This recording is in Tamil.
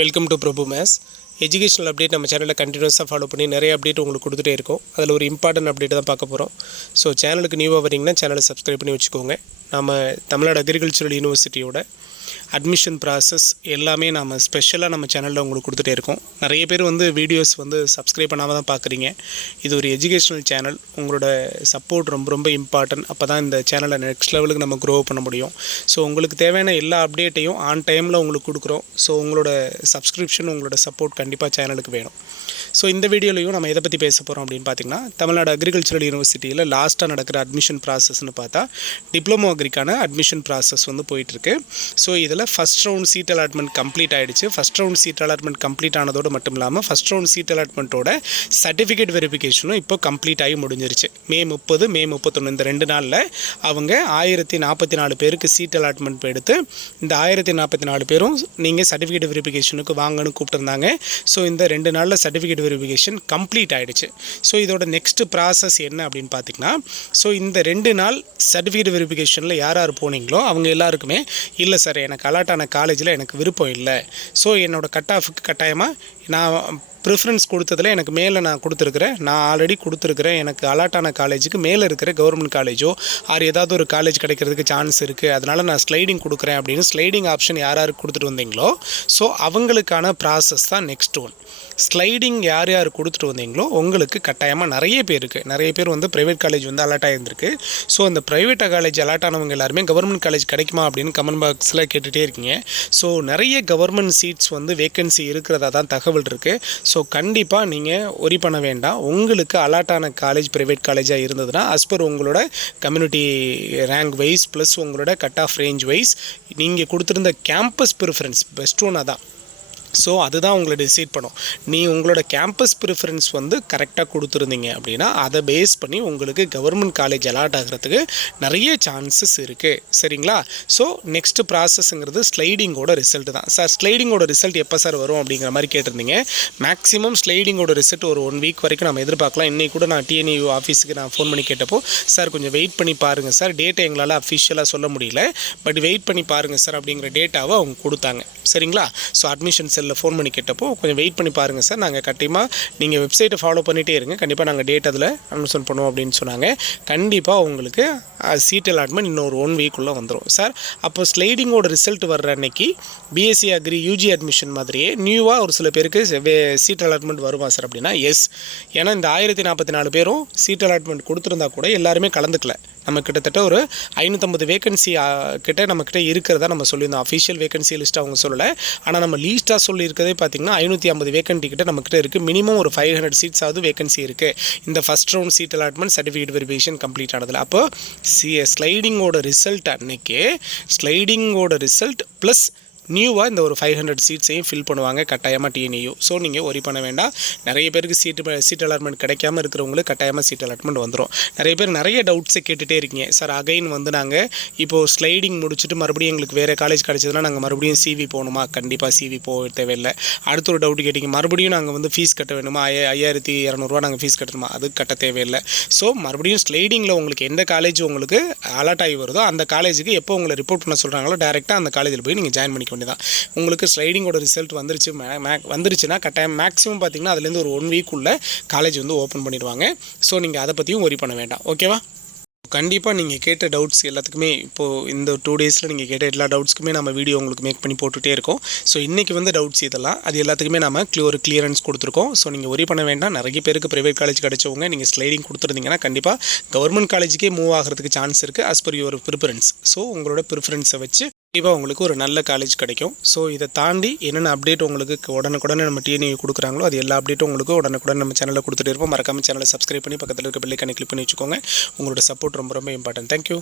வெல்கம் டு பிரபு மேஸ். எஜுகேஷனல் அப்டேட் நம்ம சேனலில் கண்டினியூஸாக ஃபாலோ பண்ணி நிறைய அப்டேட் உங்களுக்கு கொடுத்துட்டே இருக்கோம். அதில் ஒரு இம்பார்ட்டன்ட் அப்டேட் தான் பார்க்க போகிறோம். ஸோ சேனலுக்கு நியூவாக வரீங்கன்னா சேனலை சப்ஸ்கிரைப் பண்ணி வச்சுக்கோங்க. நம்ம தமிழ்நாடு அக்ரிகல்ச்சரல் யூனிவர்சிட்டியோட அட்மிஷன் ப்ராசஸ் எல்லாமே நம்ம ஸ்பெஷலாக நம்ம சேனலில் உங்களுக்கு கொடுத்துட்டே இருக்கோம். நிறைய பேர் வீடியோஸ் சப்ஸ்கிரைப் பண்ணாமல் தான் பார்க்குறீங்க. இது ஒரு எஜுகேஷ்னல் சேனல். உங்களோட சப்போர்ட் ரொம்ப ரொம்ப இம்பார்ட்டன்ட். அப்போ தான் இந்த சேனலை நெக்ஸ்ட் லெவலுக்கு நம்ம க்ரோ பண்ண முடியும். ஸோ உங்களுக்கு தேவையான எல்லா அப்டேட்டையும் ஆன் டைமில் உங்களுக்கு கொடுக்குறோம். ஸோ உங்களோட சப்ஸ்கிரிப்ஷன், உங்களோட சப்போர்ட் கண்டிப்பாக சேனலுக்கு வேணும். ஸோ இந்த வீடியோலையும் நம்ம எதை பற்றி பேச போகிறோம் அப்படின்னு பார்த்திங்கன்னா, தமிழ்நாடு அக்ரிகல்ச்சரல் யூனிவர்சிட்டியில் லாஸ்ட்டாக நடக்கிற அட்மிஷன் ப்ராசஸ்னு பார்த்தா டிப்ளமோ அக்ரிக்கான அட்மிஷன் ப்ராசஸ் போயிட்டுருக்கு. ஸோ இதில் first round seat allotment complete ஆகிடுச்சு. First round seat allotment complete ஆனதோடு மட்டும் இல்லாமல் ஃபஸ்ட் ரவுண்ட் சீட் அலாட்மெண்ட்டோட சர்டிஃபிகேட் வெரிஃபிகேஷனும் இப்போ கம்ப்ளீட் ஆகி முடிஞ்சிருச்சு. மே 30, மே 31 இந்த 2 நாளில் அவங்க 1044 பேருக்கு சீட் அலாட்மெண்ட் எடுத்து இந்த 1044 பேரும் நீங்கள் சர்டிஃபிகேட் வெரிஃபிகேஷனுக்கு வாங்கன்னு கூப்பிட்டுருந்தாங்க. ஸோ இந்த 2 நாளில் சர்டிஃபிகேட் வெரிஃபிகேஷன் கம்ப்ளீட் ஆகிடுச்சு. ஸோ இதோட நெக்ஸ்ட் ப்ராசஸ் என்ன அப்படின்னு பார்த்திங்கன்னா, ஸோ இந்த 2 நாள் சர்டிஃபிகேட் வெரிஃபிகேஷனில் யார் யார் போனீங்களோ அவங்க எல்லாருக்குமே, இல்லை சார் எனக்கு அலாட் ஆன காலேஜில் எனக்கு விருப்பம் இல்லை, ஸோ என்னோடய கட் ஆஃபுக்கு கட்டாயமாக நான் ப்ரிஃபரன்ஸ் கொடுத்ததில் எனக்கு மேலே நான் கொடுத்துருக்குறேன், நான் ஆல்ரெடி கொடுத்துருக்குறேன், எனக்கு அலாட்டான காலேஜுக்கு மேலே இருக்கிற கவர்மெண்ட் காலேஜோ ஆர் ஏதாவது ஒரு காலேஜ் கிடைக்கிறதுக்கு சான்ஸ் இருக்குது, அதனால் நான் ஸ்லைடிங் கொடுக்குறேன் அப்படின்னு ஸ்லைடிங் ஆப்ஷன் யார் யாருக்கு கொடுத்துட்டு வந்தீங்களோ ஸோ அவங்களுக்கான ப்ராசஸ் தான் நெக்ஸ்ட் ஒன். ஸ்லைடிங் யார் யார் கொடுத்துட்டு வந்தீங்களோ உங்களுக்கு கட்டாயமாக நிறைய பேர் ப்ரைவேட் காலேஜ் அலாட் ஆகியிருந்திருக்கு. ஸோ அந்த ப்ரைவேட் காலேஜ் அலாட் ஆனவங்க எல்லாருமே கவர்மெண்ட் காலேஜ் கிடைக்குமா அப்படின்னு கமெண்ட் பாக்ஸில் கேட்டுகிட்டே இருக்கீங்க. ஸோ நிறைய கவர்மெண்ட் சீட்ஸ் வேகன்சி இருக்கிறதா தான் தகவல் இருக்குது. ஸோ கண்டிப்பாக நீங்கள் ஒரி பண்ண வேண்டாம். உங்களுக்கு அலாட்டான காலேஜ் ப்ரைவேட் காலேஜாக இருந்ததுன்னா அஸ்பர் உங்களோட கம்யூனிட்டி ரேங்க் வைஸ் ப்ளஸ் உங்களோட கட் ஆஃப் ரேஞ்ச் வைஸ் நீங்கள் கொடுத்துருந்த கேம்பஸ் ப்ரிஃபரன்ஸ் பெஸ்ட் ஒன்னாக தான். ஸோ அதுதான் உங்களை டிசைட் பண்ணும். நீ உங்களோட கேம்பஸ் ப்ரிஃபரன்ஸ் கரெக்டாக கொடுத்துருந்தீங்க அப்படின்னா அதை பேஸ் பண்ணி உங்களுக்கு கவர்மெண்ட் காலேஜ் அலாட் ஆகிறதுக்கு நிறைய சான்சஸ் இருக்குது. சரிங்களா? ஸோ நெக்ஸ்ட் ப்ராசஸ்ங்கிறது ஸ்லைடிங்கோட ரிசல்ட் தான். சார் ஸ்லைடிங்கோட ரிசல்ட் எப்போ சார் வரும் அப்படிங்கிற மாதிரி கேட்டிருந்தீங்க. மேக்ஸிமம் ஸ்லைடிங்கோட ரிசல்ட் ஒரு 1 வீக் வரைக்கும் நம்ம எதிர்பார்க்கலாம். இன்றைக்கி கூட நான் TNAU ஆஃபீஸுக்கு நான் ஃபோன் பண்ணி கேட்டப்போ, சார் கொஞ்சம் வெயிட் பண்ணி பாருங்கள் சார், டேட்டை எங்களால் அஃபிஷியலாக சொல்ல முடியல, பட் வெயிட் பண்ணி பாருங்கள் சார் அப்படிங்கிற டேட்டாவை அவங்க கொடுத்தாங்க. சரிங்களா? ஸோ அட்மிஷன் செல்லில் ஃபோன் பண்ணி கேட்டப்போ கொஞ்சம் வெயிட் பண்ணி பாருங்கள் சார், நாங்கள் கண்டிப்பாக நீங்கள் வெப்சைட்டை ஃபாலோ பண்ணிகிட்டே இருங்க, கண்டிப்பாக நாங்கள் டேட் அதில் அனௌன்ஸ்மெண்ட் பண்ணுவோம் அப்படின்னு சொன்னாங்க. கண்டிப்பாக உங்களுக்கு சீட் அலாட்மெண்ட் இன்னொரு 1 வீக்குள்ளே வந்துடும் சார். அப்போ ஸ்லைடிங்கோட ரிசல்ட் வர்ற அன்னைக்கு பிஎஸ்சி அக்ரி UG அட்மிஷன் மாதிரியே நியூவாக ஒரு சில பேருக்கு சீட் அலாட்மெண்ட் வருமா சார் அப்படின்னா எஸ். ஏன்னா இந்த 1044 பேரும் சீட் அலாட்மெண்ட் கொடுத்துருந்தா கூட எல்லாருமே கலந்துக்கல. நம்ம கிட்டத்தட்ட ஒரு 550 வேகன்சி கிட்ட நம்மக்கிட்ட இருக்கிறதா நம்ம சொல்லியிருந்தோம். அஃபிஷியல் வேகன்சி லிஸ்ட் அவங்க சொல்லலை, ஆனால் நம்ம லீஸ்ட்டாக சொல்லியிருக்கதே பார்த்திங்கன்னா 550 வேகன்சி கிட்ட நம்மக்கிட்ட இருக்குது. மினிமம் ஒரு 500 சீட்ஸாவது வேகன்சி இருக்குது இந்த first round seat allotment certificate verification complete ஆனதில். அப்போ ஸ்லைடிங்கோட ரிசல்ட் அன்னைக்கு ஸ்லைடிங்கோட ரிசல்ட் ப்ளஸ் நியூவாக இந்த ஒரு 500 சீட்ஸையும் ஃபில் பண்ணுவாங்க கட்டாயமாக TNAU. ஸோ நீங்கள் ஒரி பண்ண வேண்டாம். நிறைய பேருக்கு சீட் அலாட்மெண்ட் கிடைக்காம இருக்கிறவங்களுக்கு கட்டாயமாக சீட் அலாட்மெண்ட் வந்துடும். நிறைய பேர் நிறைய டவுட்ஸை கேட்டுகிட்டே இருக்கீங்க. சார் அகைன் நாங்கள் இப்போது ஸ்லைடிங் முடிச்சுட்டு மறுபடியும் எங்களுக்கு வேறு காலேஜ் கிடச்சதுன்னா நாங்கள் மறுபடியும் CV போகணுமா? கண்டிப்பாக CV போக தேவையில்லை. அடுத்த ஒரு டவுட் கேட்டிங்க, மறுபடியும் நாங்கள் ஃபீஸ் கட்ட வேணுமா? 5200 நாங்கள் ஃபீஸ் கட்டணுமா? அது கட்ட தேவையில்லை. ஸோ மறுபடியும் ஸ்லைடிங்கில் உங்களுக்கு எந்த காலேஜ் உங்களுக்கு அலாட் ஆகி வருதோ அந்த காலேஜுக்கு எப்போ உங்களை ரிப்போர்ட் பண்ண சொல்கிறாங்களோ டேரெக்டாக அந்த காலேஜில் போய் நீங்கள் ஜாயின் பண்ணிக்க தான். உங்களுக்கு ஸ்லைடிங்கோட ரிசல்ட் வந்துருச்சுன்னா கட்டாயம் மேக்ஸிமம் பார்த்தீங்கன்னா அதுலேருந்து ஒரு 1 வீக் உள்ள காலேஜ் ஓப்பன் பண்ணிடுவாங்க. ஸோ நீங்கள் அதை பற்றியும் ஒரி பண்ண வேண்டாம். ஓகேவா? கண்டிப்பாக நீங்கள் கேட்ட டவுட்ஸ் எல்லாத்துக்குமே இப்போது இந்த 2 டேஸில் நீங்கள் கேட்ட எல்லா டவுட்ஸ்க்குமே நம்ம வீடியோ உங்களுக்கு மேக் பண்ணி போட்டுகிட்டே இருக்கோம். ஸோ இன்றைக்கி டவுட்ஸ் இதெல்லாம் அது எல்லாத்துக்குமே நம்ம ஒரு கிளியரன்ஸ் கொடுத்துருக்கோம். ஸோ நீங்கள் ஒரி பண்ண வேண்டாம். நிறைய பேருக்கு ப்ரைவேட் காலேஜ் கிடைச்சவங்க நீங்கள் ஸ்லைடிங் கொடுத்துருந்தீங்கன்னா கண்டிப்பாக கவர்மெண்ட் காலேஜுக்கே மூவ் ஆகிறதுக்கு சான்ஸ் இருக்குது as per your preference. So உங்களோட ப்ரிஃபரன்ஸை வச்சு கண்டிப்பாக உங்களுக்கு ஒரு நல்ல காலேஜ் கிடைக்கும். ஸோ இதை தாண்டி என்னென்ன அப்டேட் உங்களுக்கு உடனுக்குடனே நம்ம TNAU கொடுக்குறாங்களோ அது எல்லா அப்டேட்டும் உங்களுக்கு உடனுக்குடன் நம்ம சேனலில் கொடுத்துட்டு இருப்போம். மறக்காமல் சேனலை சப்ஸ்கிரைப் பண்ணி பக்கத்தில் இருக்க பெல் ஐகானை கிளிக் பண்ணி வச்சுக்கோங்க. உங்களோட சப்போர்ட் ரொம்ப ரொம்ப இம்பார்ட்டன்ட். தேங்க்யூ.